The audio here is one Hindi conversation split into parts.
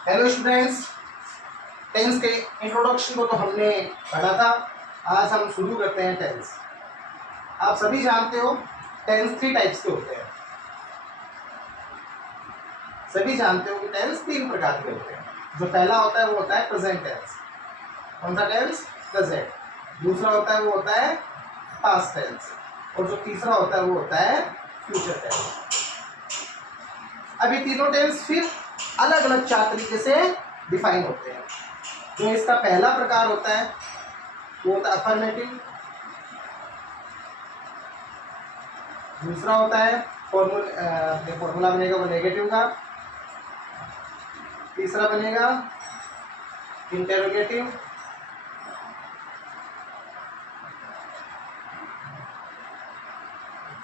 हेलो स्टूडेंट्स, टेंस के इंट्रोडक्शन को तो हमने पढ़ा था। आज हम शुरू करते हैं टेंस। आप सभी जानते हो टेंस 3 टाइप्स के होते हैं। सभी जानते हो कि टेंस 3 प्रकार के होते हैं। जो पहला होता है वो होता है प्रेजेंट टेंस। कौन सा टेंस? प्रेजेंट। दूसरा होता है वो होता है पास्ट टेंस, और जो तीसरा होता है वो होता है फ्यूचर टेंस। अभी तीनों टेंस फिर अलग अलग 4 तरीके से डिफाइन होते हैं। जो इसका पहला प्रकार होता है वो होता है अफर्मेटिव। दूसरा होता है फॉर्मूला बनेगा वो नेगेटिव का। तीसरा बनेगा इंटेरोगेटिव।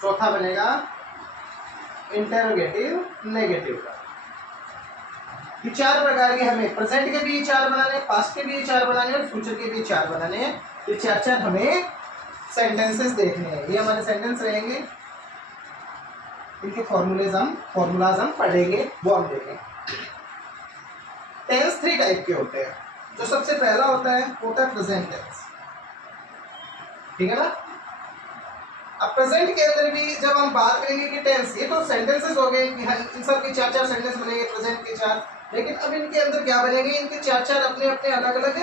चौथा बनेगा इंटेरोगेटिव नेगेटिव का। ये 4 प्रकार के हमें प्रेजेंट के भी 4 बनाने, पास्ट के भी 4 बनाने और फ्यूचर के भी 4 बनाने हैं। ये 4 हमें सेंटेंसेस देखने हैं। ये हमारे सेंटेंस रहेंगे। इनके फॉर्मूलाज हम पढ़ेंगे, वो हम देखेंगे। टेंस 3 टाइप के होते हैं। जो सबसे पहला होता है वो होता है प्रेजेंट टेंस। ठीक है ना? अब प्रेजेंट के अंदर भी जब हम बात करेंगे कि टेंस, ये तो सेंटेंसेस हो गए कि इन सब के 4 सेंटेंस बनेंगे प्रेजेंट के 4। लेकिन अब इनके अंदर क्या बनेंगे? इनके 4 अपने अपने अलग अलग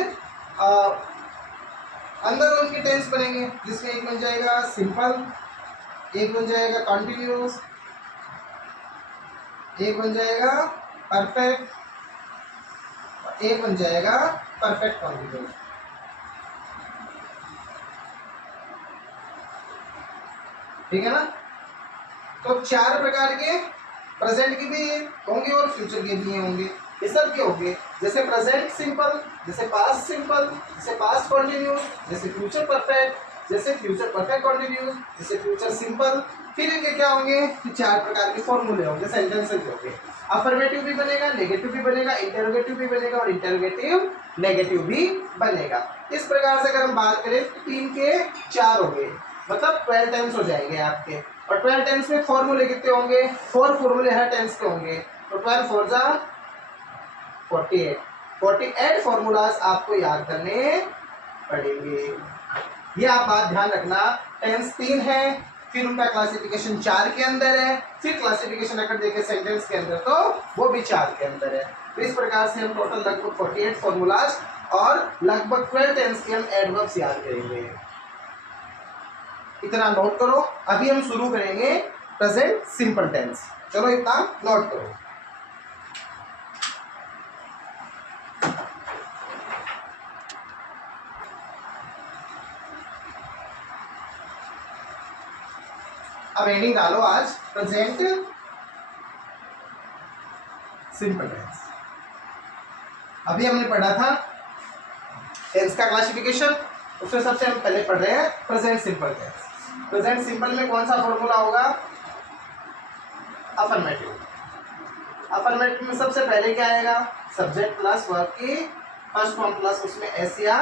अंदर उनके टेंस बनेंगे, जिसमें एक बन जाएगा सिंपल, एक बन जाएगा कॉन्टिन्यूस, एक बन जाएगा परफेक्ट, एक बन जाएगा परफेक्ट कॉन्टिन्यूस। ठीक है ना? तो 4 प्रकार के प्रेजेंट के भी होंगे और फ्यूचर के भी होंगे। ये सब के होंगे, जैसे प्रेजेंट सिंपल, जैसे पास्ट सिंपल, जैसे पास्ट कॉन्टिन्यूस, जैसे फ्यूचर परफेक्ट, जैसे फ्यूचर परफेक्ट कॉन्टिन्यूस, जैसे फ्यूचर सिंपल। फिर इनके क्या होंगे? 4 प्रकार के फॉर्मूले होंगे, सेंटेंसेस होंगे। अफर्मेटिव भी बनेगा, नेगेटिव भी बनेगा, इंटेरोगेटिव भी बनेगा और इंटेरोगेटिव नेगेटिव भी बनेगा। इस प्रकार से अगर हम बात करें तो 3 के 4 हो गए, मतलब 12 टाइम्स हो जाएंगे आपके। और 12 टाइम्स में फॉर्मूले कितने होंगे? 4 फॉर्मूले हर टेंस के होंगे। तो 12 4 जा 48। 48 फॉर्मूलाज आपको याद करने पड़ेंगे। ये आप बात ध्यान रखना। टेंस 3 है, फिर उनका क्लासिफिकेशन 4 के अंदर है, फिर क्लासिफिकेशन अगर देखें सेंटेंस के अंदर तो वो भी 4 के अंदर है। तो इस प्रकार से हम टोटल लगभग 48 फॉर्मूलाज और लगभग 12 टेंस के हम एडवर्ब्स याद करेंगे। इतना नोट करो। अभी हम शुरू करेंगे प्रेजेंट सिंपल टेंस। चलो इतना नोट करो। अब हेडिंग डालो आज प्रेजेंट सिंपल टेंस। अभी हमने पढ़ा था टेंस का क्लासिफिकेशन, उसमें सबसे हम पहले पढ़ रहे हैं present simple tense. Present simple में कौन सा फॉर्मूला होगा? अफर्मेटिव। अफर्मेटिव में सबसे पहले क्या आएगा? सब्जेक्ट प्लस वर्ब की फर्स्ट फॉर्म प्लस उसमें एस या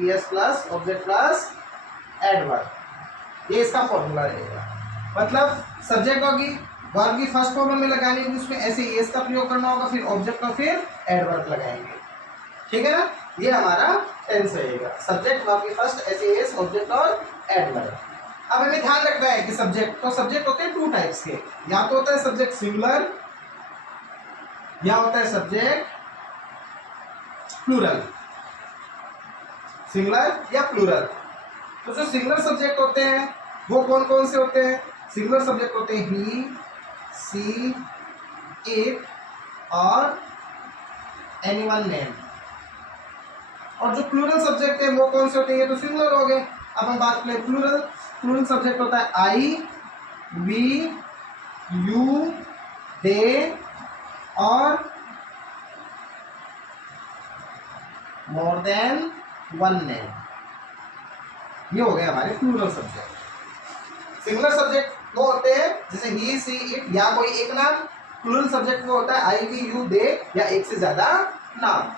ES plus object plus adverb. ये इसका फॉर्मूला रहेगा। मतलब सब्जेक्ट होगी, वर्ब की फर्स्ट फॉर्म में लगानी होगी, उसमें ऐसे ईएस का प्रयोग करना होगा, फिर ऑब्जेक्ट और फिर एडवर्ब लगाएंगे। ठीक है ना? ये हमारा टेंस रहेगा। सब्जेक्ट वर्ब की फर्स्ट ऐसे ईएस ऑब्जेक्ट और एडवर्ब। अब हमें ध्यान रखना है कि सब्जेक्ट होते हैं 2 टाइप्स के। या तो होता है सब्जेक्ट सिंगुलर या होता है सब्जेक्ट प्लूरल। सिंगुलर या प्लूरल। तो जो सिंगुलर सब्जेक्ट होते हैं वो कौन कौन से होते हैं? सिंगुलर सब्जेक्ट होते हैं ही, सी, इट और एनीवन नेम। और जो प्लूरल सब्जेक्ट है वो कौन से होते हैं? ये तो सिंगुलर हो गए। अब हम बात करें प्लूरल। प्लूरल सब्जेक्ट होता है आई, वी, यू, दे और मोर देन वन नेम। ये हो गए हमारे प्लूरल सब्जेक्ट। सिंगुलर सब्जेक्ट वो होते हैं जैसे ही, सी, इट या कोई एक नाम। प्लूरल सब्जेक्ट वो होता है आई, वी, यू, दे या एक से ज्यादा नाम।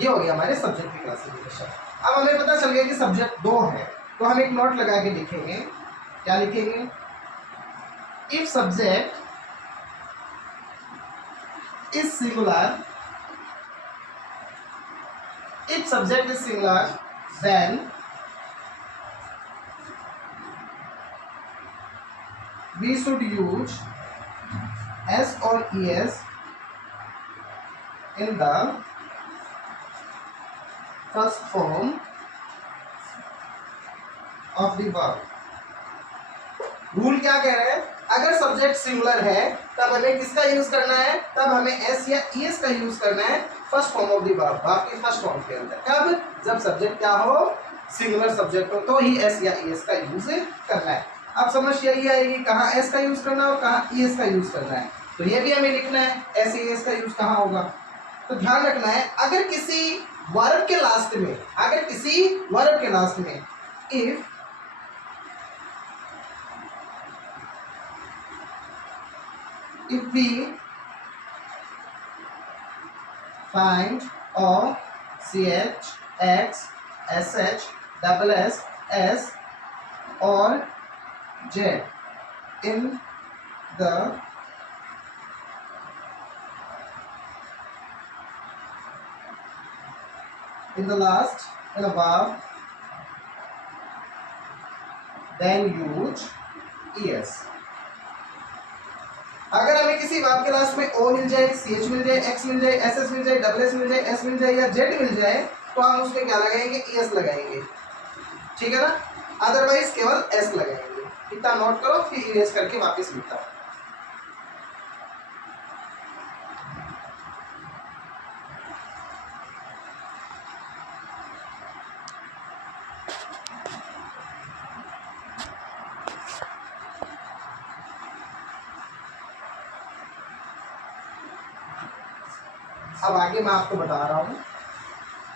ये हो गया हमारे सब्जेक्ट की क्लासिफिकेशन। अब हमें पता चल गया कि सब्जेक्ट 2 है, तो हम एक नोट लगा के लिखेंगे। क्या लिखेंगे? If subject is singular each subject is singular, then we should use S or ES in the first form of the verb. Rule क्या कह रहे हैं, अगर सब्जेक्ट सिंगुलर है तब हमें किसका यूज करना है, तब हमें एस या ईएस का यूज करना है first form of the verb, verb की फर्स्ट फॉर्म के अंदर। कब, जब सब्जेक्ट क्या हो, सिंगुलर सब्जेक्ट हो, तो ही एस या ईएस का यूज करना है। अब समझ यही आएगी कहाँ एस का यूज करना है और कहाँ ईएस का यूज करना है। तो ये भी हमें लिखना है एस ईएस का यूज कहाँ होगा। तो ध्यान रखना है, अगर किसी वर्ब के लास्ट में, अगर किसी वर्ब के लास्ट में if we find or ch, x, sh, double s, s or z in the last in a verb, then use es। अगर हमें किसी वर्ब के लास्ट में ओ मिल जाए, सी एच मिल जाए, एक्स मिल जाए, एस एस मिल जाए, डबल एस मिल जाए, एस मिल जाए या जेड मिल जाए, तो हम उसमें क्या लगाएंगे, एस लगाएंगे, ठीक है ना। अदरवाइज केवल एस लगाएंगे। इतना नोट करो, फिर इरेज करके वापस लिखता हूं। अब आगे मैं आपको बता रहा हूँ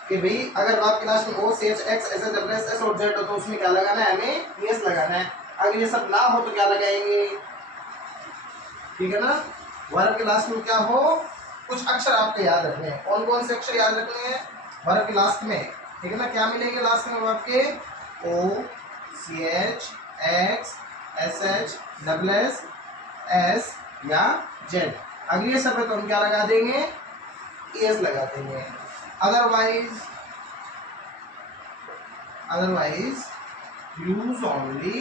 कि भाई अगर वर्ब के लास्ट में O C H X S S double S S और जेड हो तो उसमें क्या लगाना है, हमें एस लगाना है। अगर ये सब ना हो तो क्या लगाएंगे, ठीक है ना। वर्ब के लास्ट में क्या हो, कुछ अक्षर आपको याद रखने हैं। कौन कौन से अक्षर याद रखने हैं वर्ब के लास्ट में, ठीक है ना। क्या मिलेंगे लास्ट में वर्ब के, O C H X S H double S S या जेड। अगर ये सब है तो हम क्या लगा देंगे, एस लगा देंगे। Otherwise use only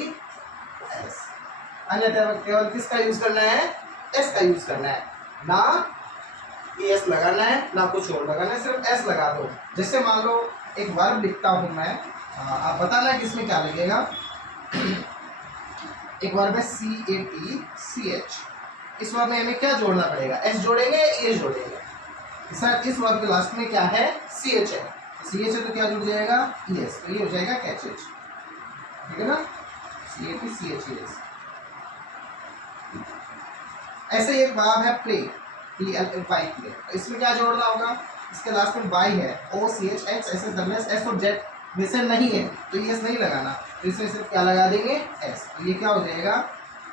S. अन्यथा केवल किसका यूज करना है, एस का यूज करना है, ना एस लगाना है ना कुछ और लगाना है, सिर्फ एस लगा दो। जैसे मान लो एक वर्ब लिखता हूं मैं, आप बताना कि इसमें क्या लगेगा। एक वर्ब है सी ए टी सी एच, इस वर्ब में हमें क्या जोड़ना पड़ेगा, एस जोड़ेंगे या एस जोड़ेंगे। सर इस वर्ब के लास्ट में क्या है, सी एच है, सी एच है तो क्या जुड़ जाएगा, ई एस, तो ये हो जाएगा कैच एच, ठीक है ना, C A T C H S. ऐसे एक वर्ब है play, P L A Y play, तो इसमें क्या जोड़ना होगा, इसके लास्ट में वाई है, O C H X S S double S S और जेड में से नहीं है तो ये एस नहीं लगाना, तो इसमें सिर्फ क्या लगा देंगे, एस, तो ये क्या हो जाएगा,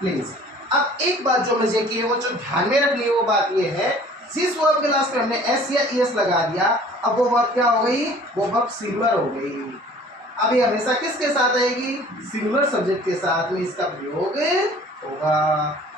प्लेज। अब एक बात जो मुझे की है वो जो ध्यान में रखनी है वो बात ये है, जिस वर्ब के लास्ट में हमने एस या एस लगा दिया, अब वो वर्ब क्या हो गई, वो वर्ब सिंगुलर हो गई। अब ये हमेशा किसके साथ आएगी, सिंगुलर सब्जेक्ट के साथ में इसका प्रयोग होगा।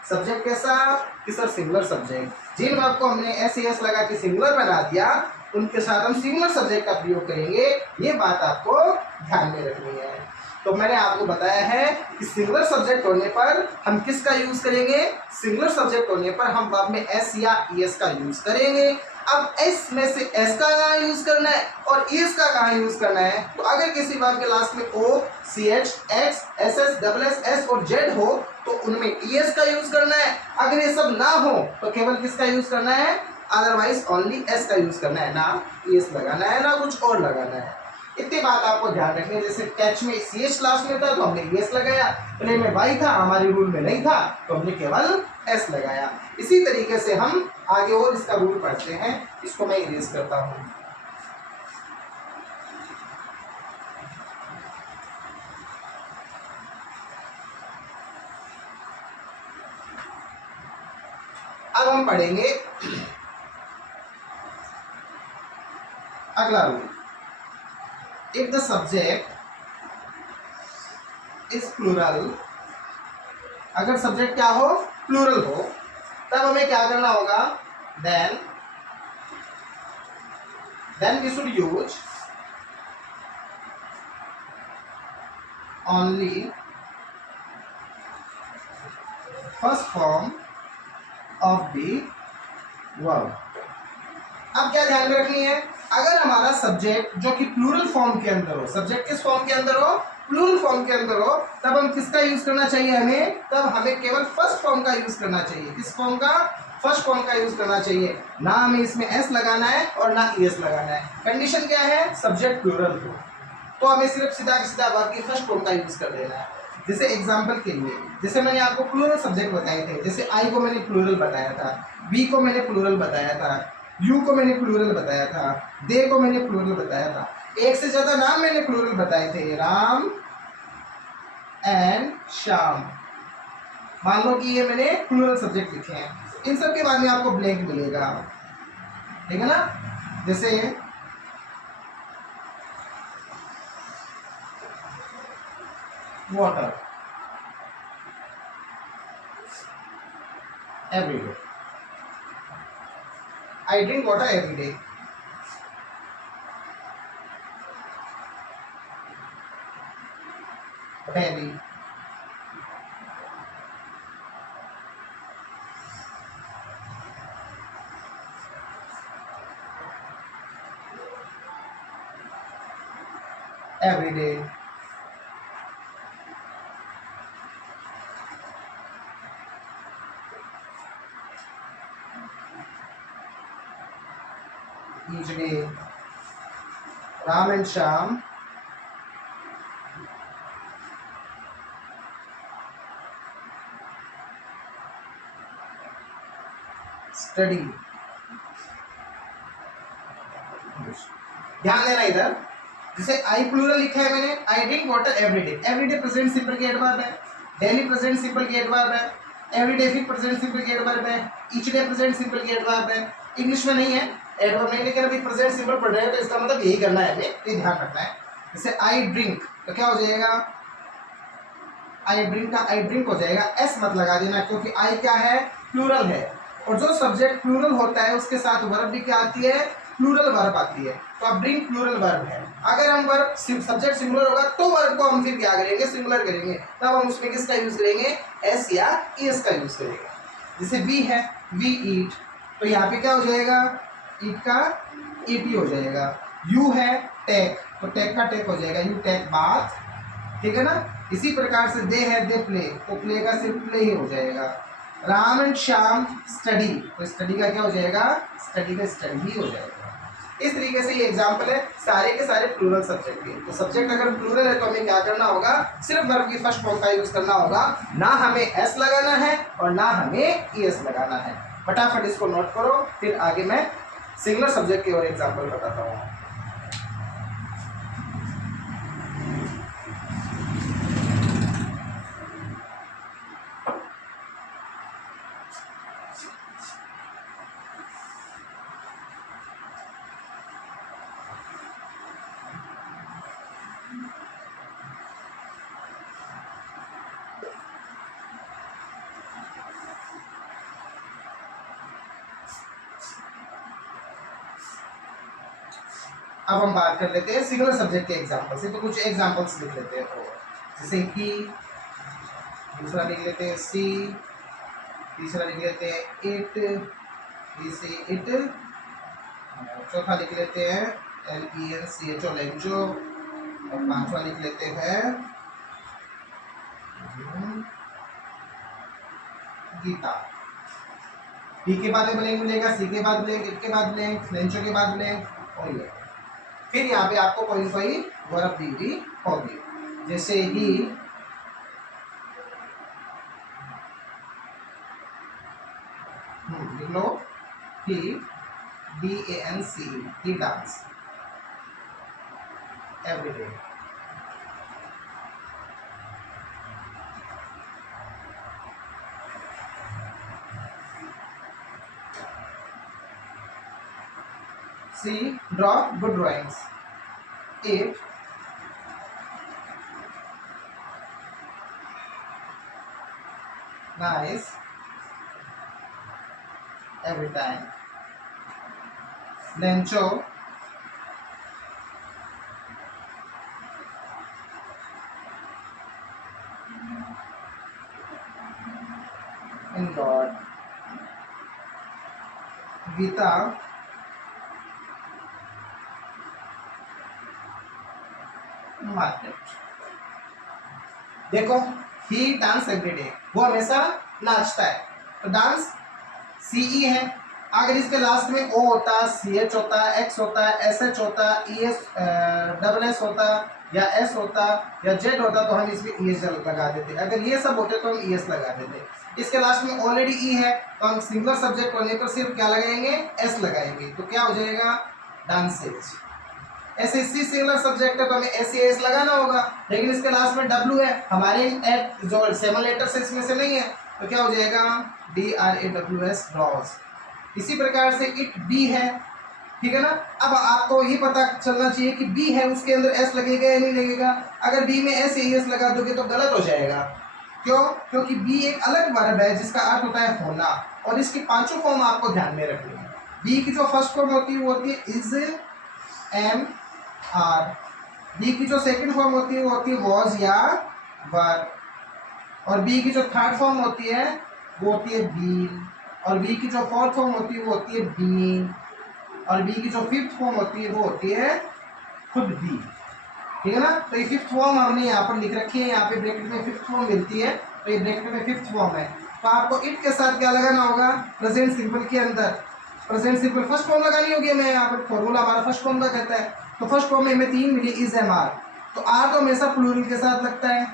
सब्जेक्ट के साथ, किसर सिंगुलर सब्जेक्ट। जिन वर्ब को हमने एस एस लगा के सिंगुलर बना दिया उनके साथ हम सिंगुलर सब्जेक्ट का प्रयोग करेंगे। ये बात आपको ध्यान में रखनी है। तो मैंने आपको बताया है कि सिंगुलर सब्जेक्ट होने पर हम किसका यूज करेंगे, सिंगुलर सब्जेक्ट होने पर हम वर्ब में एस या एस का यूज करेंगे। अब एस में से एस का कहाँ यूज करना है और एस का कहाँ यूज करना है, तो अगर किसी वर्ब के लास्ट में O C H X S S double S S और जेड हो तो उनमें एस का यूज करना है। अगर ये सब ना हो तो केवल किसका यूज करना है, अदरवाइज ओनली एस का यूज करना है, ना एस लगाना है ना कुछ और लगाना है। इतनी बात आपको ध्यान रखनी है। जैसे कैच में सी एच लास्ट में था तो हमने एस लगाया, प्ले में वाई था, हमारे रूल में नहीं था तो हमने केवल एस लगाया। इसी तरीके से हम आगे और इसका रूल पढ़ते हैं। इसको मैं इरेज करता हूं। अब हम पढ़ेंगे अगला rule. If the subject is plural, अगर सब्जेक्ट क्या हो, प्लूरल हो, तब हमें क्या करना होगा, then we should use only first form of the verb। अब क्या ध्यान में रखनी है, अगर हमारा सब्जेक्ट जो कि प्लूरल फॉर्म के अंदर हो, सब्जेक्ट किस फॉर्म के अंदर हो, प्लूरल फॉर्म के अंदर हो, तब हम किसका यूज करना चाहिए हमें, तब हमें केवल फर्स्ट फॉर्म का यूज करना चाहिए। किस फॉर्म का, फर्स्ट फॉर्म का यूज करना चाहिए। ना हमें इसमें एस लगाना है और ना ईएस लगाना है। कंडीशन क्या है, सब्जेक्ट प्लूरल हो, तो हमें सिर्फ सीधा सीधा वर्ब की फर्स्ट फॉर्म का यूज कर देना है। जैसे एग्जांपल के लिए, जैसे मैंने आपको प्लूरल सब्जेक्ट बताए थे, जैसे आई को मैंने प्लूरल बताया था, बी को मैंने प्लूरल बताया था, यू को मैंने प्लूरल बताया था, दे को मैंने प्लूरल बताया था। एक से ज्यादा नाम मैंने प्लूरल बताए थे, राम एंड श्याम। मान लो कि ये मैंने प्लूरल सब्जेक्ट लिखे हैं, इन सब के बाद में आपको ब्लैंक मिलेगा, ठीक है ना। जैसे water, every day, I drink water every day। daily, every day, each day, Ram and Sham study। ध्यान देना इधर, जैसे आई प्लूरल लिखा है मैंने, I drink water everyday, everyday present simple के एडवर्ब है, डेली प्रेजेंट सिंपल के एडवर्ब है, एवरीडे फिर प्रेजेंट सिंपल के एडवर्ब है, ईच डे प्रेजेंट सिंपल के एडवर्ब है। इंग्लिश में नहीं है एडवर्ब नहीं, लेकिन अभी प्रेजेंट सिंपल पढ़ रहे हैं तो इसका मतलब यही करना है, हमें ये ध्यान रखना है। जैसे आई ड्रिंक तो क्या हो जाएगा, आई ड्रिंक का आई ड्रिंक हो जाएगा, एस मत लगा देना क्योंकि आई क्या है, प्लूरल है, और जो सब्जेक्ट प्लूरल होता है उसके साथ वर्ब भी क्या आती है, प्लूरल वर्ब आती है। तो अब ड्रिंक प्लूरल वर्ब है, अगर हम वर्ब सब्जेक्ट सिंगुलर होगा तो वर्ब को हम फिर क्या करेंगे, सिंगुलर करेंगे, तब हम उसमें किसका यूज करेंगे, एस या ईएस का यूज करेंगे। जैसे वी है, वी ईट, तो यहाँ पे क्या हो जाएगा, ईट का ईटी हो जाएगा। यू है टेक, तो टेक का टेक हो जाएगा, यू टेक बाथ, ठीक है ना। इसी प्रकार से दे है दे प्ले, तो प्ले का सिर्फ प्ले ही हो जाएगा। राम एंड श्याम स्टडी, तो स्टडी का क्या हो जाएगा, स्टडी का स्टडी ही हो जाएगा। इस तरीके से ये एग्जांपल है सारे के सारे प्लूरल सब्जेक्ट के। तो सब्जेक्ट अगर प्लूरल है तो हमें क्या करना होगा, सिर्फ वर्ब की फर्स्ट फॉर्म का यूज करना होगा, ना हमें एस लगाना है और ना हमें ईएस लगाना है। फटाफट इसको नोट करो, फिर आगे मैं सिंगुलर सब्जेक्ट के और एग्जाम्पल बताता हूँ। अब हम बात कर लेते हैं सिंगुलर सब्जेक्ट के एग्जांपल से। तो कुछ एग्जांपल्स लिख लेते हैं, तो जैसे कि दूसरा लिख लेते हैं सी, तीसरा लिख लेते हैं इट, जैसे इट, चौथा लिख लेते हैं LENCHO लेंचो, और पांचवा लिख लेते हैं गीता। बी के बाद में ब्लैंक मिलेगा, सी के बाद ब्लैंक, इट के बाद ब्लैंक, लेंचो के बाद ब्लैंक, और ये फिर यहाँ पे आपको कोई कोई वर्ब दी हुई होगी। जैसे ही लिख लो, he DANCE, he dance every day. C draw good drawings। 8 nice every time। Lencho Gita market. देखो, ही डांस एवरी डे, वो हमेशा नाचता है, तो डांस सीई है। अगर इसके लास्ट में ओ होता, सी एच होता, एक्स होता, एस एच होता, ई एस डबल एस होता, या एस होता, या जेड होता, तो हम इसमें ई एस लगा देते। अगर ये सब होते तो हम ई एस लगा देते। इसके लास्ट में ऑलरेडी ई है, तो हम सिंगल सब्जेक्ट होने पर सिर्फ क्या लगाएंगे, एस लगाएंगे, तो क्या हो जाएगा, डांसेज। ऐसे सी सिंगुलर सब्जेक्ट है तो हमें एस एस लगाना होगा, लेकिन इसके लास्ट में डब्ल्यू है, हमारे जो 7 लेटर्स इसमें से नहीं है, तो क्या हो जाएगा, D R A W S, draws. इसी प्रकार से इट बी है, ठीक है ना। अब आपको ये पता चलना चाहिए कि बी है, उसके अंदर एस लगेगा या नहीं लगेगा। अगर बी में एस एस लगा दोगे तो गलत हो जाएगा। क्यों? क्योंकि बी एक अलग वर्ब है जिसका अर्थ होता है होना, और इसकी पांचों फॉर्म आपको ध्यान में रखनी है। बी की जो फर्स्ट फॉर्म होती है वो होती है इज, एम, आर। बी की जो सेकंड फॉर्म होती है वो होती है वॉज या वर, और बी की जो थर्ड फॉर्म होती है वो होती है बीन, और बी की जो फोर्थ फॉर्म होती है वो होती है बीइंग, और बी की जो फिफ्थ फॉर्म होती है वो होती है खुद बी, ठीक है ना। तो ये फिफ्थ फॉर्म हमने यहाँ पर लिख रखी है, यहाँ पे ब्रैकेट में फिफ्थ फॉर्म मिलती है, तो ये ब्रैकेट में फिफ्थ फॉर्म है। तो आपको इट के साथ क्या लगाना होगा, प्रेजेंट सिंपल के अंदर प्रेजेंट सिंपल फर्स्ट फॉर्म लगानी होगी। मैं यहाँ पर फॉर्मूला हमारा फर्स्ट फॉर्म का कहता है, तो फर्स्ट फॉर्म में हमें 3 मिली, इज, एम, आर। तो आर तो हमेशा प्लूरल के साथ लगता है,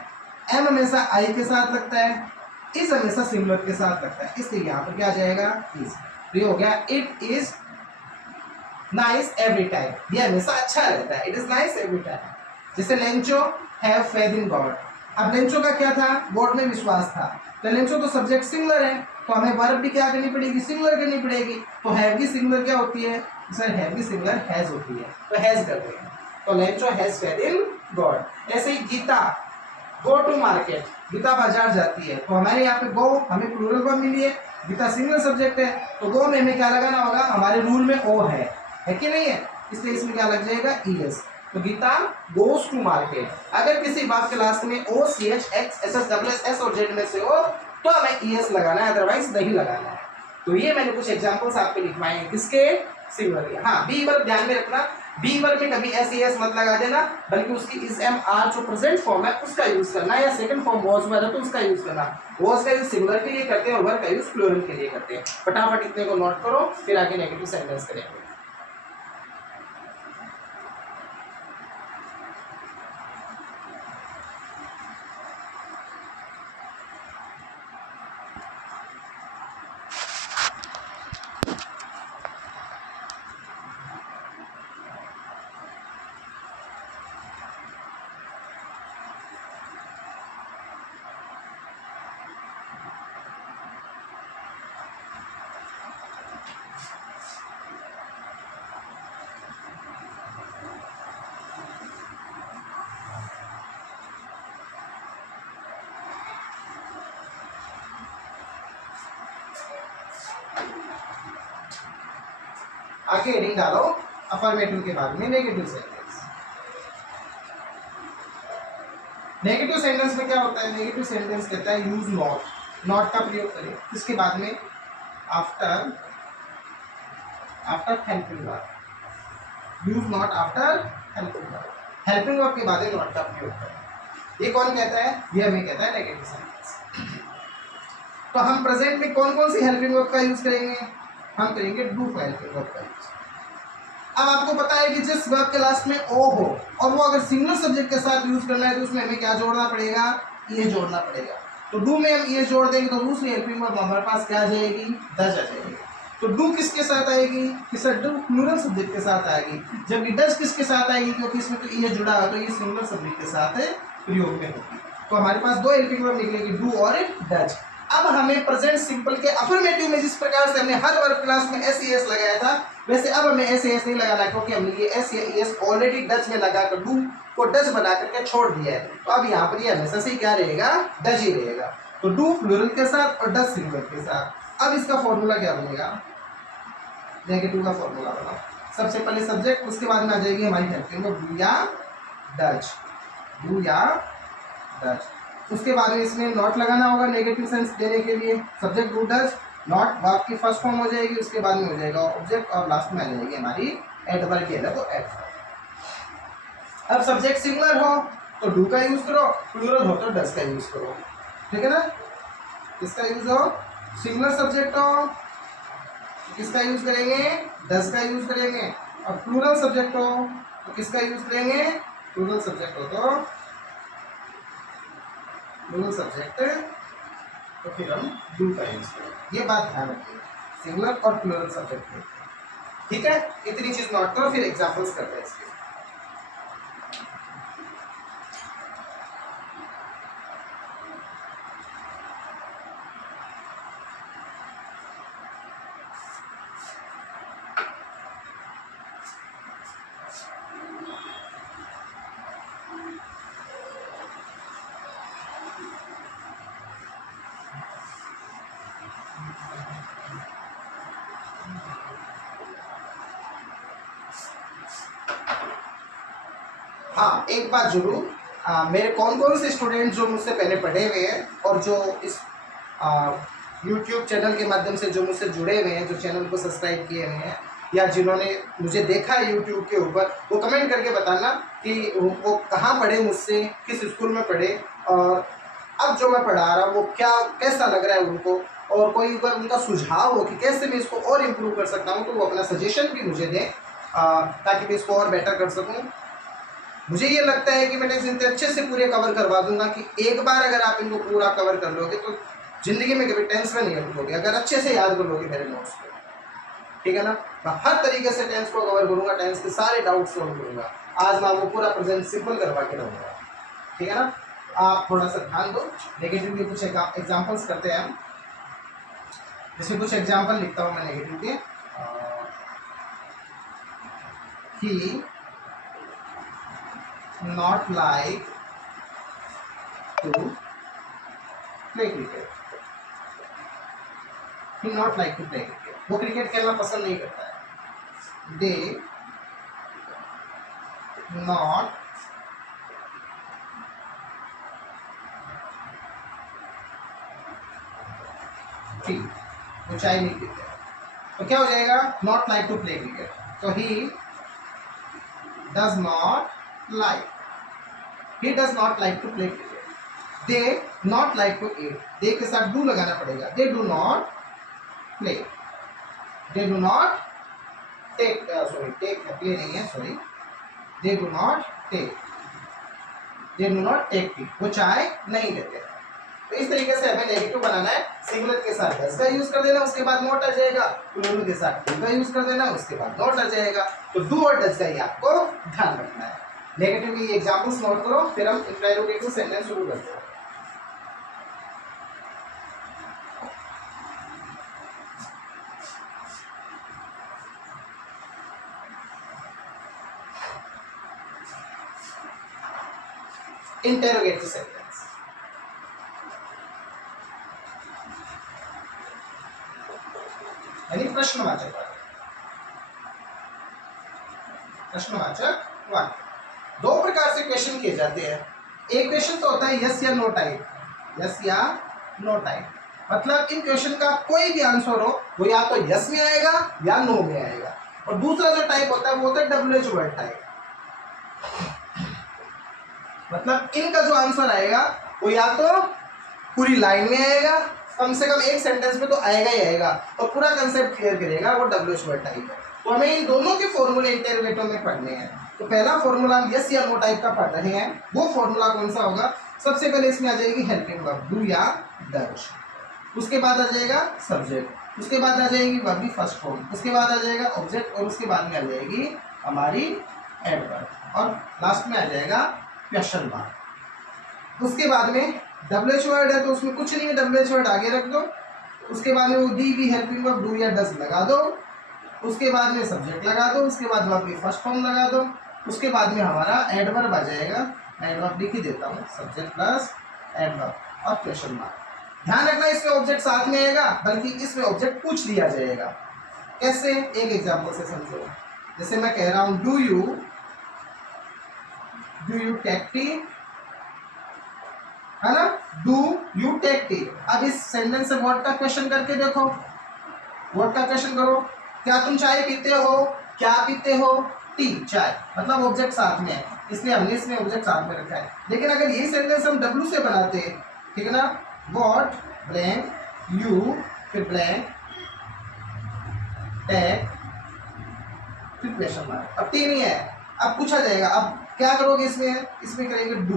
एम हमेशा आई के साथ लगता है, इज हमेशा सिंगुलर के साथ लगता है, इसलिए यहाँ पर क्या आ जाएगा, इज। तो ये हो गया, it is nice every time, ये हमेशा अच्छा रहता है, it is nice every time. जैसे Lencho have faith in God. अब लेंचो का क्या था, गॉड में विश्वास था, तो लेंचो तो सब्जेक्ट सिंगुलर है, तो हमें वर्ब भी क्या करनी पड़ेगी, सिंगुलर करनी पड़ेगी। तो हैव की सिंगुलर क्या होती है सर, हैव की सिंगुलर हैज होती है, तो हैज कर देंगे, तो Lencho has faith in God. ऐसे ही Gita go to market, Gita बाजार जाती है, तो हमारे यहाँ पे गो हमें प्लूरल वर्ब मिली है, गीता सिंगुलर सब्जेक्ट है, तो गो में हमें क्या लगाना होगा, हमारे रूल में ओ है कि नहीं है, इसलिए इसमें क्या लग जाएगा, ईएस। तो गीता गोस टू मार्केट। अगर किसी बात के लास्ट में O, C H, X, S S, W S, S और जेड में से हो तो हमें ईएस लगाना है, अदरवाइज नहीं लगाना है। तो ये मैंने कुछ एग्जांपल्स आपके लिखवाए हैं, किसके, सिंगुलर के। हाँ, बी वर्ब ध्यान में रखना, बी वर्ब में कभी एस एस मत लगा देना, बल्कि उसकी इज, एम, आर जो प्रेजेंट फॉर्म है उसका यूज करना, या सेकंड फॉर्म वॉज में है तो उसका यूज करना। वॉज का यूज सिंगुलर के लिए करते हैं और वर्ब का यूज प्लूरल के लिए करते हैं। फटाफट इतने को नोट करो, फिर आगे नेगेटिव सेंटेंस करेंगे। आगे हेडिंग डालो अफर्मेटिव के बाद में नेगेटिव सेंटेंस। नेगेटिव सेंटेंस में क्या होता है, नेगेटिव सेंटेंस कहता है यूज नॉट, नॉट का प्रयोग करें, इसके बाद में after, after helping verb, use not after helping verb, helping verb के बाद में नॉट का प्रयोग करें। ये कौन कहता है, ये हमें कहता है नेगेटिव सेंटेंस। तो हम प्रेजेंट में कौन कौन सी हेल्पिंग वर्ब का यूज करेंगे, हम करेंगे डू को हेल्पिंग वर्ब का यूज। अब आपको पता है कि जिस वर्ब के लास्ट में ओ हो और वो अगर सिंगुलर सब्जेक्ट के साथ यूज करना है तो उसमें हमें क्या जोड़ना पड़ेगा, ये जोड़ना पड़ेगा। तो डू में हम ये जोड़ देंगे तो दूसरी हेल्पिंग वर्ब हमारे पास क्या आ जाएगी, डज आ जाएगी। तो डू किसके साथ आएगी, किसका, डू प्लूरल सब्जेक्ट के साथ आएगी, जबकि डज किसके साथ आएगी, क्योंकि इसमें तो ये जुड़ा है तो ये सिंगुलर सब्जेक्ट के साथ प्रयोग में होगी। तो हमारे पास दो हेल्पिंग वर्ब निकलेगी, डू और डज। अब हमें प्रेजेंट सिंपल के अफर्मेटिव में जिस प्रकार से हमने हर वर्ब क्लास में एस एस लगाया था, वैसे अब हमें एस एस नहीं लगाना, क्योंकि हमने ये एस एस ऑलरेडी डच में लगाकर डू को डच बना करके छोड़ दिया है। तो अब यहाँ पर ये हमेशा से क्या रहेगा, डच ही रहेगा। तो डू प्लूरल के साथ और डच सिंगुलर के साथ। अब इसका फॉर्मूला क्या बनेगा, नेगेटिव का फॉर्मूला बनाओ। सबसे पहले सब्जेक्ट, उसके बाद में आ जाएगी हमारी हेल्पिंग वर्ब डू या डच, डू या डच। उसके बाद में इसमें नॉट लगाना होगा नेगेटिव सेंस देने के लिए, subject do does, not verb की फर्स्ट फॉर्म हो जाएगी, उसके बाद में हो जाएगा ऑब्जेक्ट और लास्ट में आ जाएगी हमारी एडवर्ब की है तो एडवर्ब। अब सब्जेक्ट सिंगुलर हो तो डू का यूज करो, प्लूरल हो तो डज का यूज करो, ठीक है ना। किसका यूज हो, सिंगुलर सब्जेक्ट हो तो किसका यूज करेंगे, डज का यूज करेंगे। और प्लूरल सब्जेक्ट हो तो किसका यूज करेंगे, प्लूरल सब्जेक्ट हो तो प्लूरल सब्जेक्ट तो फिर हम डू का यूज करेंगे। ये बात ध्यान रखिए, सिंगुलर और प्लूरल सब्जेक्ट में, ठीक है। इतनी चीज नोट करो, फिर एग्जांपल्स करते हैं इसके। हाँ, एक बात जरूर, मेरे कौन कौन से स्टूडेंट जो मुझसे पहले पढ़े हुए हैं और जो इस यूट्यूब चैनल के माध्यम से जो मुझसे जुड़े हुए हैं, जो चैनल को सब्सक्राइब किए हुए हैं या जिन्होंने मुझे देखा है यूट्यूब के ऊपर, वो कमेंट करके बताना कि वो कहाँ पढ़े मुझसे, किस स्कूल में पढ़े, और अब जो मैं पढ़ा रहा हूँ वो क्या कैसा लग रहा है उनको, और कोई अगर उनका सुझाव हो कि कैसे मैं इसको और इम्प्रूव कर सकता हूँ तो वो अपना सजेशन भी मुझे दें, ताकि मैं इसको और बेटर कर सकूँ। मुझे ये लगता है कि मैं नेक्स्ट इतने अच्छे से पूरे कवर करवा दूंगा कि एक बार अगर आप इनको पूरा कवर कर लोगे तो जिंदगी में कभी टेंशन नहीं रखोगे, अगर अच्छे से याद कर लोगे मेरे नोट्स को, ठीक है ना। मैं हर तरीके से टेंस को कवर करूंगा, टेंस के सारे डाउट सॉल्व करूंगा। आज मैं आपको पूरा प्रेजेंट सिंपल करवा के रहूंगा, ठीक है ना। आप थोड़ा सा ध्यान दो, नेगेटिव के कुछ एग्जाम्पल्स करते हैं हम। जैसे कुछ एग्जाम्पल लिखता हूँ मैं नेगेटिव के। ही not like to play cricket. He not like to play cricket. वो क्रिकेट खेलना पसंद नहीं करता है। They not टी, वो चाय नहीं पीते। तो क्या हो जाएगा, not like to play cricket। तो he does not like, he does not like to play cricket। they not like to eat, they के साथ do लगाना पड़ेगा। they do not play, they do not take, sorry take play नहीं है, sorry, they do not take, they do not take tea, वो चाय नहीं लेते। तो इस तरीके से हमें नेगेटिव बनाना है। सिंगुलर के साथ डज का यूज कर देना, उसके बाद नॉट आ जाएगा। प्लूरल के साथ डू का यूज कर देना, उसके बाद नॉट आ जाएगा। तो डू और डज का ही आपको ध्यान रखना है। नेगेटिव की एग्जांपल्स नोट करो, फिर हम इंटरोगेटिव सेंटेंस शुरू करते हैं। इंटरोगेटिव सेंटेंस, यानी प्रश्नवाचक वाक्य। प्रश्नवाचक वाक्य दो प्रकार से क्वेश्चन किए जाते हैं। एक क्वेश्चन तो होता है यस या नो टाइप, यस या नो टाइप, मतलब इन क्वेश्चन का कोई भी आंसर हो वो या तो यस में आएगा या नो में आएगा। और दूसरा जो टाइप होता है वो होता है WH वर्ड टाइप, मतलब इनका जो आंसर आएगा वो या तो पूरी लाइन में आएगा, कम से कम एक सेंटेंस में तो आएगा ही आएगा, और पूरा कंसेप्ट क्लियर करेगा, वो WH वर्ड टाइप है। तो हमें इन दोनों के फॉर्मूले इंटरोगेटिव में पढ़ने हैं। तो पहला फॉर्मूला हम यस या नो टाइप का पढ़ रहे हैं। वो फॉर्मूला कौन सा होगा, सबसे पहले इसमें आ जाएगी हेल्पिंग वर्ब डू या डज, उसके बाद आ जाएगा सब्जेक्ट, उसके बाद आ जाएगी वर्ब की फर्स्ट फॉर्म, उसके बाद आ जाएगा ऑब्जेक्ट, और उसके बाद में आ जाएगी हमारी एडवर्ब, और लास्ट में आ जाएगा क्वेश्चन मार्क। उसके बाद में WH वर्ड है तो उसमें कुछ नहीं है, WH वर्ड आगे रख दो। उसके बाद में वो डी भी हेल्पिंग वर्ब डू या डज लगा दो, उसके बाद में सब्जेक्ट लगा दो, उसके बाद वर्ब की फर्स्ट फॉर्म लगा दो, उसके बाद में हमारा एडवर्ब आ जाएगा। एडवर्ब लिख ही देता हूँ, सब्जेक्ट प्लस एडवर्ब और क्वेश्चन मार्क। ध्यान रखना इसमें ऑब्जेक्ट साथ में आएगा, बल्कि इसमें ऑब्जेक्ट पूछ लिया जाएगा। कैसे, एक एग्जांपल से समझो। जैसे मैं कह रहा हूँ डू यू टेक टी, है ना, डू यू टेक टी। अब इस सेंटेंस से व्हाट का क्वेश्चन करके देखो, व्हाट का क्वेश्चन करो, क्या तुम चाय पीते हो, क्या पीते हो, टी, चाय, मतलब ऑब्जेक्ट साथ में है, इसलिए हमने इसमें ऑब्जेक्ट साथ में रखा है। लेकिन अगर यही सेंटेंस हम डब्ल्यू से बनाते, ठीक है ना, व्हाट ब्लैंक यू फिर ब्लैंक टैग फिर क्वेश्चन मार्क। अब टी नहीं है, अब पूछा जाएगा अब क्या करोगे इसमें, इसमें करेंगे डू,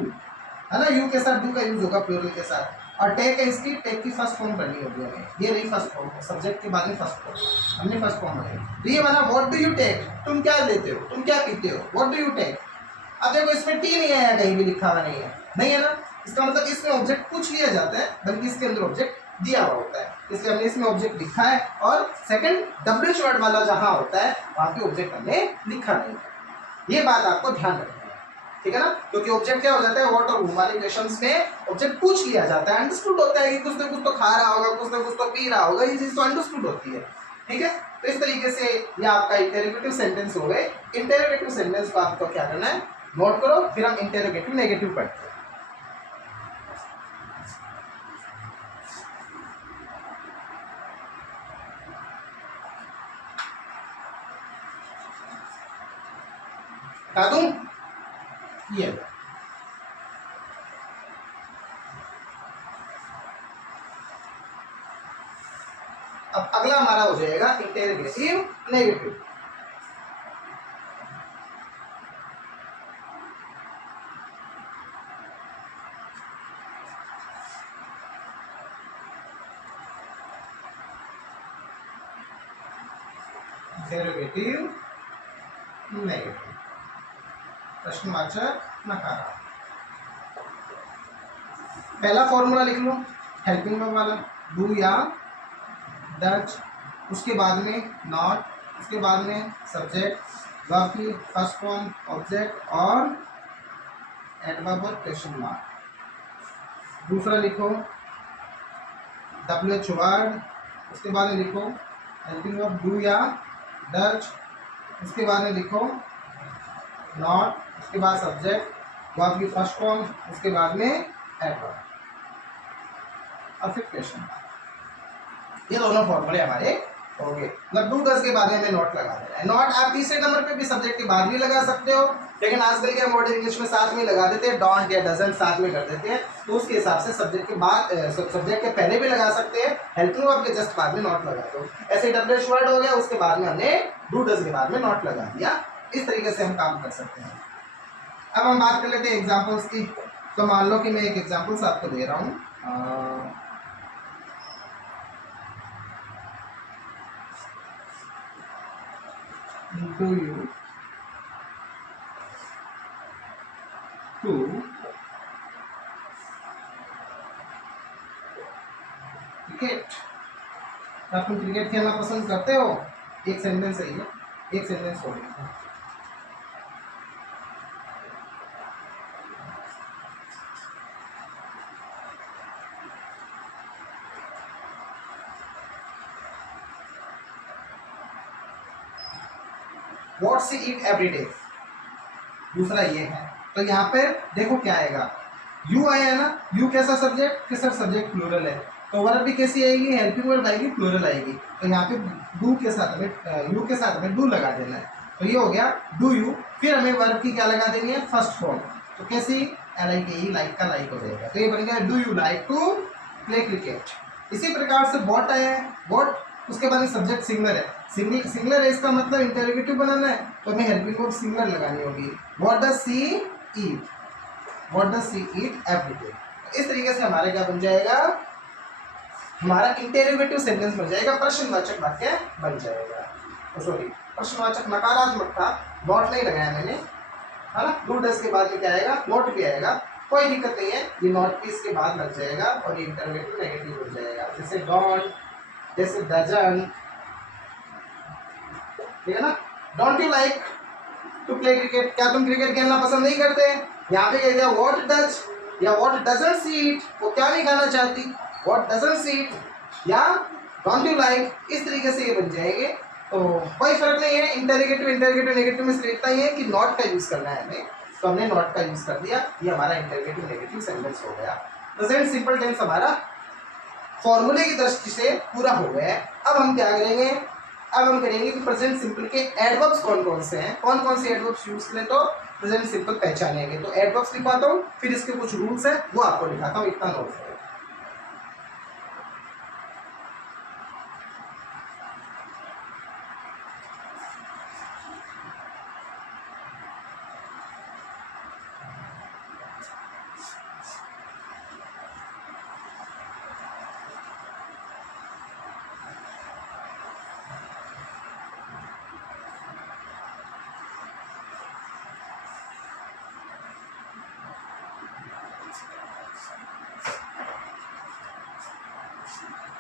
है ना, यू के साथ डू का यूज होगा प्लूरल के साथ, और टेक है इसकी, टेक की फर्स्ट फॉर्म करनी होगी हमें, ये रही फर्स्ट फॉर्म, सब्जेक्ट के बाद में फर्स्ट फॉर्म, हमने फर्स्ट फॉर्म बनाई। तो ये बना व्हाट डू यू टेक, तुम क्या लेते हो, तुम क्या पीते हो, व्हाट डू यू टेक। अब देखो इसमें टी नहीं है, कहीं भी लिखा हुआ नहीं है, नहीं है ना, इसका मतलब इसमें ऑब्जेक्ट पूछ लिया जाता है, बल्कि इसके अंदर ऑब्जेक्ट दिया हुआ होता है, इसलिए हमने इसमें ऑब्जेक्ट लिखा है, और सेकंड डब्ल्यूएच वर्ड वाला जहां होता है वहां पे ऑब्जेक्ट हमने लिखा नहीं है। ये बात आपको ध्यान रखना है, ठीक है ना, क्योंकि ऑब्जेक्ट क्या हो जाता है, व्हाट और हु वाले क्वेश्चंस में ऑब्जेक्ट पूछ लिया जाता है, अंडरस्टूड होता है कि कुछ ना कुछ तो खा रहा होगा, कुछ ना कुछ तो पी रहा होगा, ये चीज तो अंडरस्टूड होती है, ठीक है। तो इस तरीके से ये आपका इंटेरोगेटिव सेंटेंस हो गए। इंटेरोगेटिव सेंटेंस को आपको क्या करना है, नोट करो, फिर हम इंटेरोगेटिव नेगेटिव पढ़ते हैं। बता दूं ये, अब अगला हमारा हो जाएगा इंटेरोगेटिव नेगेटिव। इंटेरोगेटिव नेगेटिव, प्रश्नवाचक नकारात्मक। पहला फॉर्मूला लिख लो, हेल्पिंग वर्ब वाला, डू या डज, उसके बाद में नॉट, उसके बाद में सब्जेक्ट वर्ब की फर्स्ट फॉर्म ऑब्जेक्ट और एडवर्ब और क्वेश्चन मार्क। दूसरा लिखो डब्ल्यूएच वर्ड, उसके बाद में लिखो हेल्पिंग वर्ब डू या डज, उसके बाद में लिखो नॉट, उसके बाद सब्जेक्ट वर्ब की फर्स्ट फॉर्म, उसके बाद में एडवर्ब और फिर क्वेश्चन मार्क। ये दोनों फॉर्मूले हमारे हो गए। मतलब डू डज के बाद में हमें नॉट लगा देना है। नॉट आप तीसरे नंबर पे भी सब्जेक्ट के बाद भी लगा सकते हो, लेकिन आजकल के मॉडर्न इंग्लिश में साथ में लगा देते हैं, डोंट या डजंट साथ में कर देते हैं, तो उसके हिसाब से सब्जेक्ट के बाद सब्जेक्ट के पहले भी लगा सकते हैं, हेल्पिंग वर्ब के जस्ट बाद में नॉट लगा दो। ऐसे डब्ल्यूएच वर्ड हो गया, उसके बाद में हमने डू डज के बाद में नॉट लगा दिया। इस तरीके से हम काम कर सकते हैं। अब हम बात कर लेते हैं एग्जाम्पल्स की। तो मान लो कि मैं एक एग्जाम्पल्स आपको दे रहा हूँ, do you to क्रिकेट, क्या तुम क्रिकेट खेलना पसंद करते हो, एक सेंटेंस है ये, एक सेंटेंस हो गया। What she eat every day, दूसरा ये है। तो यहाँ पे देखो क्या आएगा, यू आया ना, यू कैसा सब्जेक्ट, किसका सब्जेक्ट प्लूरल है, तो वर्ब भी कैसी आएगी, हेल्पिंग वर्ब आएगी, प्लूरल आएगी। तो यहाँ पे डू के साथ में यू के साथ में डू लगा देना है, तो ये हो गया डू यू। फिर हमें वर्ब की क्या लगा देनी है, फर्स्ट फॉर्म, तो कैसी, लाइक का लाइक हो जाएगा, तो ये बन गया do you like to play cricket. इसी प्रकार से वॉट आया है, वॉट, उसके बाद में सब्जेक्ट सिंगुलर है, सिंगुलर है, इसका मतलब इंटरोगेटिव बनाना है, तो हमें हेल्पिंग वर्ब सिंगुलर लगानी होगी। What does she eat, what does she eat every day. इस तरीके से हमारे क्या बन जाएगा, हमारा इंटरोगेटिव सेंटेंस बन जाएगा, प्रश्नवाचक वाक्य बन जाएगा। सॉरी, प्रश्नवाचक नकारात्मक था, नॉट नहीं लगाया मैंने, है ना। डू डज के बाद में क्या आएगा, नॉट भी आएगा, कोई दिक्कत नहीं है, ये नॉट भी इसके बाद लग जाएगा और ये इंटरोगेटिव नेगेटिव हो जाएगा। जैसे डोंट, जैसे डजंट, ठीक है ना। Don't you like to play cricket, क्या तुम क्रिकेट खेलना पसंद नहीं करते। यहाँ पे कह दिया व्हाट डज या व्हाट डजंट शी ईट, वो क्या नहीं खाना चाहती, व्हाट डजंट शी ईट या डोंट यू लाइक, इस तरीके से ये बन जाएंगे। तो कोई फर्क नहीं है, इंटरोगेटिव नेगेटिव में सिर्फ इतना ही है कि नॉट का यूज करना है हमें, तो हमने नॉट का यूज कर दिया, ये हमारा इंटरोगेटिव नेगेटिव सेंटेंस हो गया। प्रेजेंट सिंपल टेंस हमारा फॉर्मूले की दृष्टि से पूरा हो गया है। अब हम क्या करेंगे, अब हम करेंगे कि प्रेजेंट सिंपल के एडवर्ब्स कौन कौन से हैं, कौन कौन से एडवर्ब्स यूज करें तो प्रेजेंट सिंपल पहचानेंगे। तो एडवर्ब्स लिखवाता हूँ, फिर इसके कुछ रूल्स हैं वो आपको लिखाता हूँ, इतना नोट करें।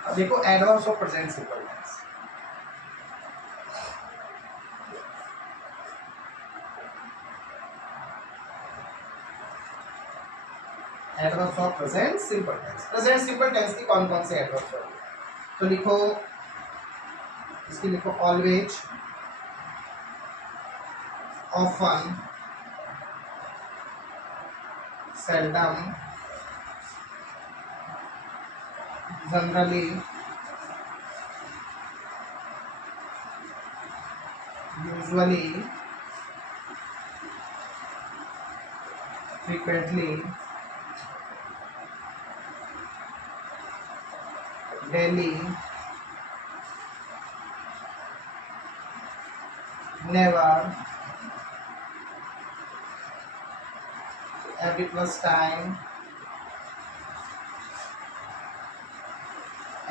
अब देखो adverbs of present simple tense. Adverbs of present simple tense, present simple tense की कौन कौन से एडवर्ब्स होंगे, तो लिखो, इसकी लिखो always, often, seldom, generally, usually, frequently, daily, never, every plus time,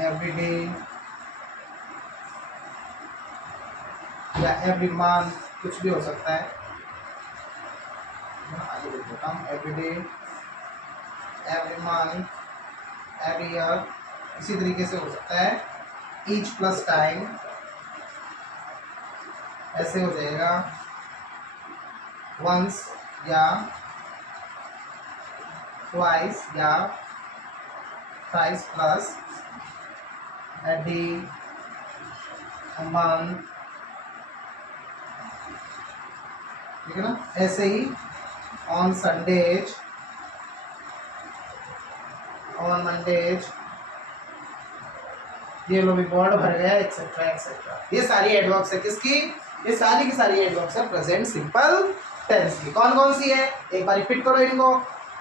every day या every month, कुछ भी हो सकता है। आगे लिख देता हूँ, every day, every month, every year, इसी तरीके से हो सकता है। each plus time ऐसे हो जाएगा, once या twice या thrice plus a day, a month, ठीक है ना। ऐसे ही ऑन संडेज, ऑन मंडेज, ये लो भी वर्ड भर गया, एक्सेट्रा एक्सेट्रा। ये सारी एडवर्ब्स है किसकी, ये सारी की सारी एडवर्ब्स है प्रेजेंट सिंपल टेंस की। कौन कौन सी है, एक बार रिपीट करो इनको,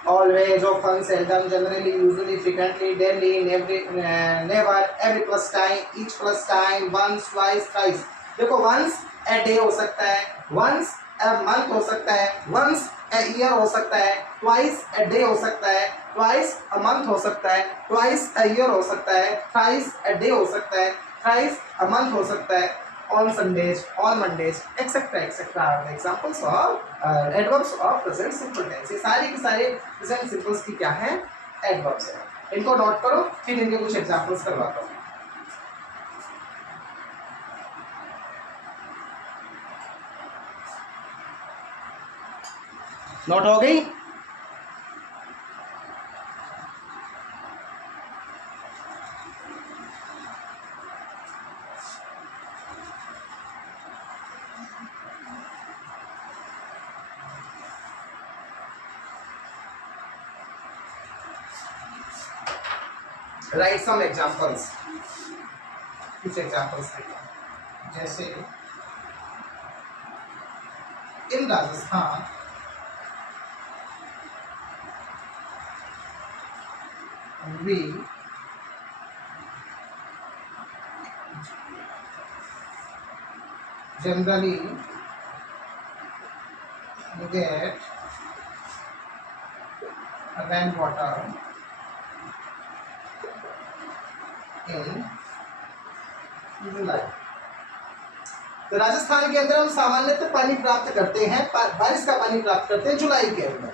always, often, seldom, generally, usually, frequently, daily, never, every plus time, each plus time, once, twice, thrice. देखो वंस ए डे हो सकता है, वंस ए मंथ हो सकता है, वंस ए ईयर हो सकता है, ट्वाइस ए डे हो सकता है, ट्वाइस अ मंथ हो सकता है, ट्वाइस अ ईयर हो सकता है, थ्राइस अ डे हो सकता है, थ्राइस अ मंथ हो सकता है, on Sundays, on Mondays, etcetera etcetera are the examples of adverbs of present simple tense. ये सारी के सारे प्रेजेंट सिंपल्स की क्या है, एडवर्ब्स है। इनको नोट करो, फिर इनके कुछ एग्जांपल्स करवाता हूँ। नोट हो गई, राइट सम एग्जांपल्स, कुछ एग्जांपल्स देखो। जैसे इन Rajasthan we generally get rainwater in जुलाई। तो राजस्थान के अंदर हम सामान्यतः पानी प्राप्त करते हैं, बारिश का पानी प्राप्त करते हैं जुलाई के अंदर।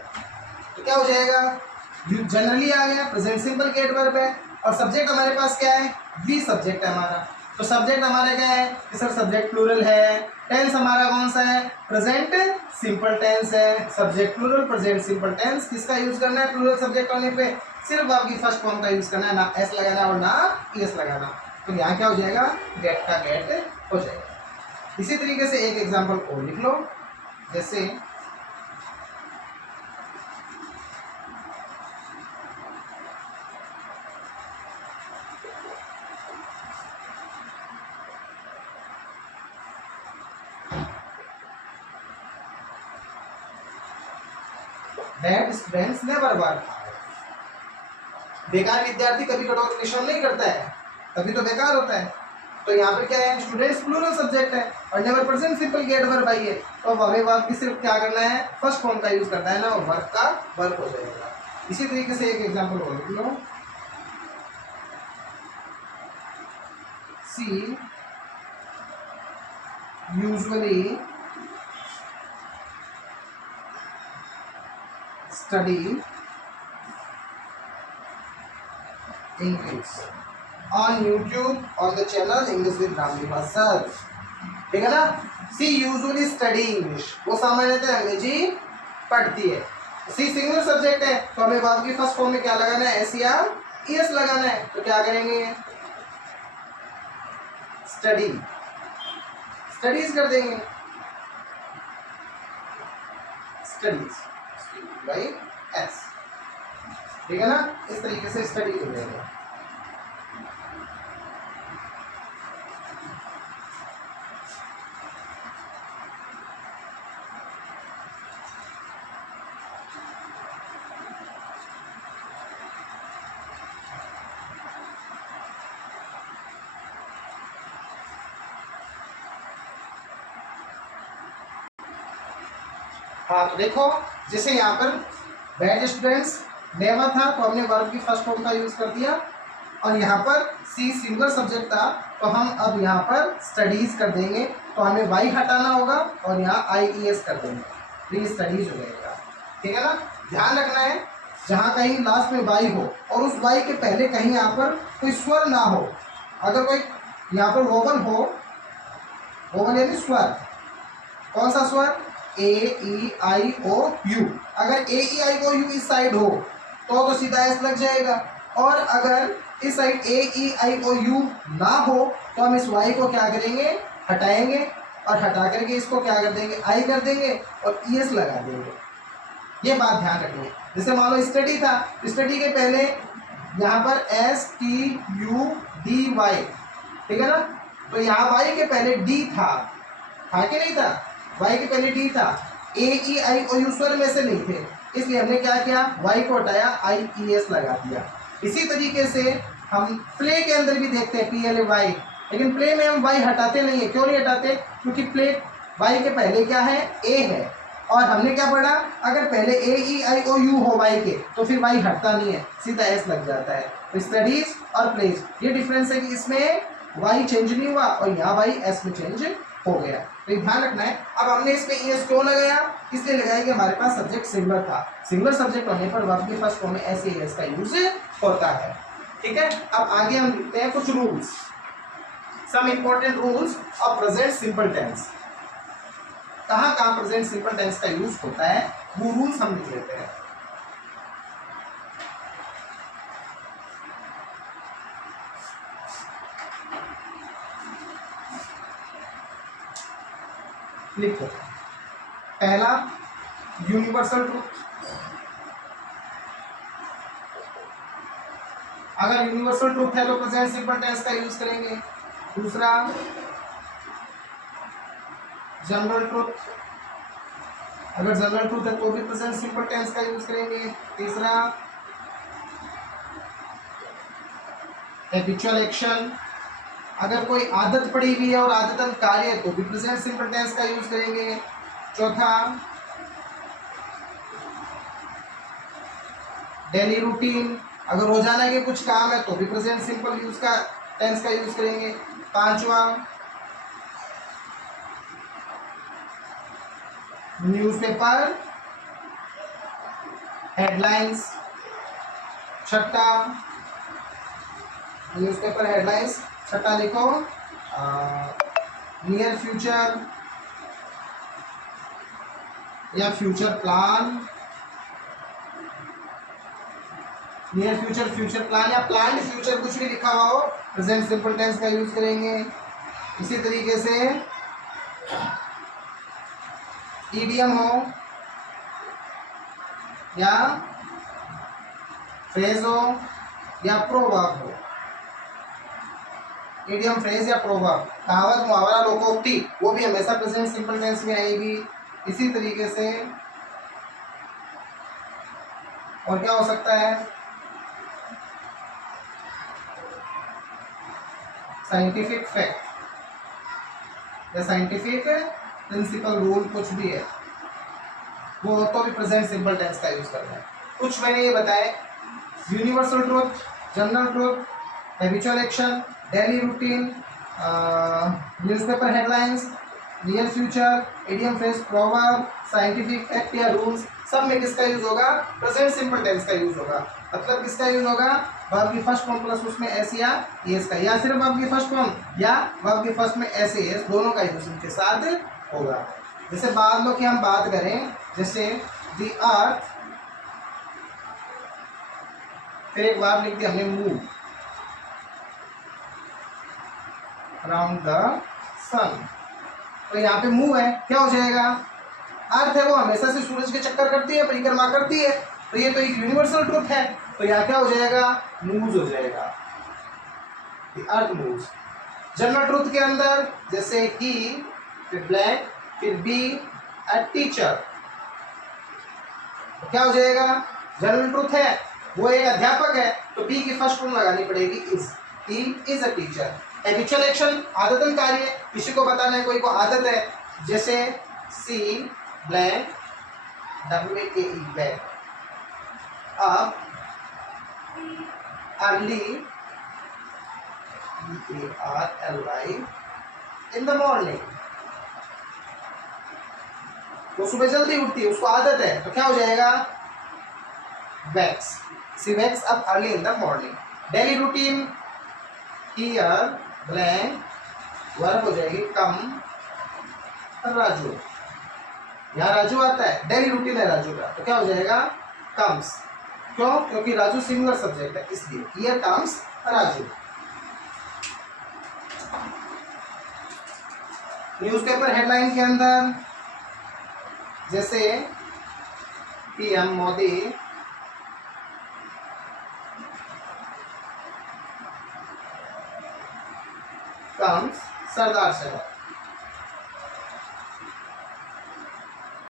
तो क्या हो जाएगा, जनरली आ गया, प्रेजेंट सिंपल के एडवर्ब है, और सब्जेक्ट हमारे पास क्या है, वी सब्जेक्ट है हमारा। तो सब्जेक्ट हमारे क्या है कि सर सब्जेक्ट प्लूरल है, टेंस हमारा कौन सा है, प्रेजेंट सिंपल टेंस है, subject plural, present simple tense. किसका यूज करना है, प्लूरल सब्जेक्ट होने पे सिर्फ आपकी फर्स्ट फॉर्म का यूज करना है, ना एस लगाना और ना एस लगाना। तो यहाँ क्या हो जाएगा, गेट का गेट हो जाएगा। इसी तरीके से एक एग्जाम्पल और लिख लो, जैसे bad students never work hard. बेकार विद्यार्थी कभी कठोर परिश्रम नहीं करता है, तभी तो बेकार होता है। तो यहाँ पे क्या है, स्टूडेंट्स प्लूरल सब्जेक्ट है और never present simple get verb आई है, तो अब हमें वर्ब की सिर्फ क्या करना है, फर्स्ट फॉर्म का यूज करना है ना, वर्ब का वर्ब हो जाएगा। इसी तरीके से एक एग्जांपल और लिख लो, she usually study English on YouTube on the channel English with Ramniwas sir. ठीक है ना, सी यूजुअली स्टडी इंग्लिश, वो सामान्यतः अंग्रेजी पढ़ती है। सी सिंगुलर सब्जेक्ट है, तो हमें वर्ब की फर्स्ट फॉर्म में क्या लगाना है, एस या ईएस लगाना है। तो क्या करेंगे, स्टडी, स्टडीज कर देंगे, स्टडीज बाई एस। ठीक है ना, इस तरीके से स्टडी हो जाएगा। हाँ तो देखो, जैसे यहाँ पर बैड स्टूडेंट्स नेवर था, तो हमने वर्ब की फर्स्ट फॉर्म का यूज कर दिया, और यहाँ पर सी सिंगुलर सब्जेक्ट था, तो हम अब यहाँ पर स्टडीज कर देंगे, तो हमें वाई हटाना होगा और यहाँ IES कर देंगे, तो ये स्टडीज हो जाएगा। ठीक है ना, ध्यान रखना है जहाँ कहीं लास्ट में वाई हो और उस वाई के पहले कहीं यहाँ पर कोई स्वर ना हो। अगर कोई यहाँ पर वोवल हो, वोवल यानी स्वर, कौन सा स्वर, AEIOU, अगर AEIOU इस साइड हो तो सीधा एस लग जाएगा, और अगर इस साइड AEIOU ना हो तो हम इस वाई को क्या करेंगे, हटाएंगे, और हटा करके इसको क्या कर देंगे, आई कर देंगे और ES लगा देंगे। ये बात ध्यान रखिए। जैसे मान लो स्टडी था, स्टडी के पहले यहाँ पर STUDY, ठीक है ना, तो यहाँ वाई के पहले D था कि नहीं था, वाई के पहले डी था, AEIOU स्वर में से नहीं थे, इसलिए हमने क्या किया, वाई को हटाया, IES लगा दिया। इसी तरीके से हम प्ले के अंदर भी देखते हैं PLAY, लेकिन प्ले में हम वाई हटाते नहीं है। क्यों नहीं हटाते, क्योंकि प्ले वाई के पहले क्या है, ए है, और हमने क्या पढ़ा, अगर पहले AEIOU हो वाई के तो फिर वाई हटता नहीं है, सीधा एस लग जाता है। तो स्टडीज और प्लेज, ये डिफरेंस है कि इसमें वाई चेंज नहीं हुआ और यहाँ वाई एस में चेंज हो गया, तो ध्यान रखना है। अब हमने इसमें ES क्यों लगाया, इसलिए लगाया कि हमारे पास सब्जेक्ट सिंगुलर था, सिंगुलर सब्जेक्ट होने पर वर्ब के फर्स्ट फॉर्म में एस या एस का यूज होता है। ठीक है, अब आगे हम लिखते हैं कुछ rules, some important rules of present simple tense. कहाँ कहाँ प्रेजेंट सिंपल टेंस का यूज होता है, वो रूल्स हम लिख लेते हैं। लिखो, पहला यूनिवर्सल ट्रूथ, अगर यूनिवर्सल ट्रूथ है तो प्रेजेंट सिंपल टेंस का यूज करेंगे। दूसरा जनरल ट्रूथ, अगर जनरल ट्रूथ है तो भी प्रेजेंट सिंपल टेंस का यूज करेंगे। तीसरा हैबिचुअल एक्शन, अगर कोई आदत पड़ी हुई है और आदतन कार्य है तो भी प्रेजेंट सिंपल टेंस का यूज करेंगे। चौथा डेली रूटीन, अगर रोजाना के कुछ काम है तो भी प्रेजेंट सिंपल यूज का टेंस का यूज करेंगे। पांचवा न्यूज़पेपर हेडलाइंस, छठा न्यूज़पेपर हेडलाइंस, छठा लिखो नियर फ्यूचर या future plan, near future, future plan या प्लान फ्यूचर, कुछ भी लिखा हुआ हो प्रेजेंट सिंपल टेंस का यूज करेंगे। इसी तरीके से ईडियम हो या फ्रेज हो या प्रोवर्ब हो, ईडियम फ्रेज या प्रोवर्ब, कहावत मुहावरा लोकोक्ति, वो भी हमेशा प्रेजेंट सिंपल टेंस में आएगी। इसी तरीके से और क्या हो सकता है, साइंटिफिक फैक्ट या साइंटिफिक प्रिंसिपल, रूल, कुछ भी है वो तो भी प्रेजेंट सिंपल टेंस का यूज करना है। कुछ मैंने ये बताए, universal truth, general truth, habitual action, daily routine, newspaper headlines, near future, idiom phrase, proverb, scientific fact या रूल्स, सब में किसका यूज होगा, प्रेजेंट सिंपल टेंस का यूज होगा। मतलब किसका यूज होगा, वर्ब की फर्स्ट फॉर्म प्लस उसमें एस या एस का, या सिर्फ वर्ब की फर्स्ट फॉर्म या वर्ब की फर्स्ट में एस एस दोनों का यूज इनके साथ होगा। जैसे बाद लो कि हम बात करें, जैसे द अर्थ, फिर एक बार लिख दिया हमने मूव अराउंड द सन, तो यहाँ पे मूव है, क्या हो जाएगा, अर्थ है वो हमेशा से सूरज के चक्कर करती है, परिक्रमा करती है, तो ये तो एक यूनिवर्सल ट्रुथ है, तो यहाँ क्या हो जाएगा, मूव्स हो जाएगा, the earth moves. General truth के अंदर जैसे ही, फिर ब्लैक, फिर बी अ टीचर, तो क्या हो जाएगा, जनरल ट्रुथ है वो एक अध्यापक है, तो बी की फर्स्ट फॉर्म लगानी पड़ेगी is, he is a teacher. Habitual action, आदतन कार्य, किसी को बताना है, कोई को आदत है, जैसे सी ब्लैंक WAKE बैक, अब early EARLY in the morning, वो सुबह जल्दी उठती है, उसको आदत है, तो क्या हो जाएगा, wakes, she wakes up early in the morning. Daily routine, here blank verb हो जाएगी कम राजू, यहाँ राजू आता है, डेली रूटीन है राजू का, तो क्या हो जाएगा, कम्स, क्यों, क्योंकि राजू सिंगुलर सब्जेक्ट है इसलिए, here comes Raju. Newspaper headline के अंदर जैसे PM मोदी कम्स सरदार साहब,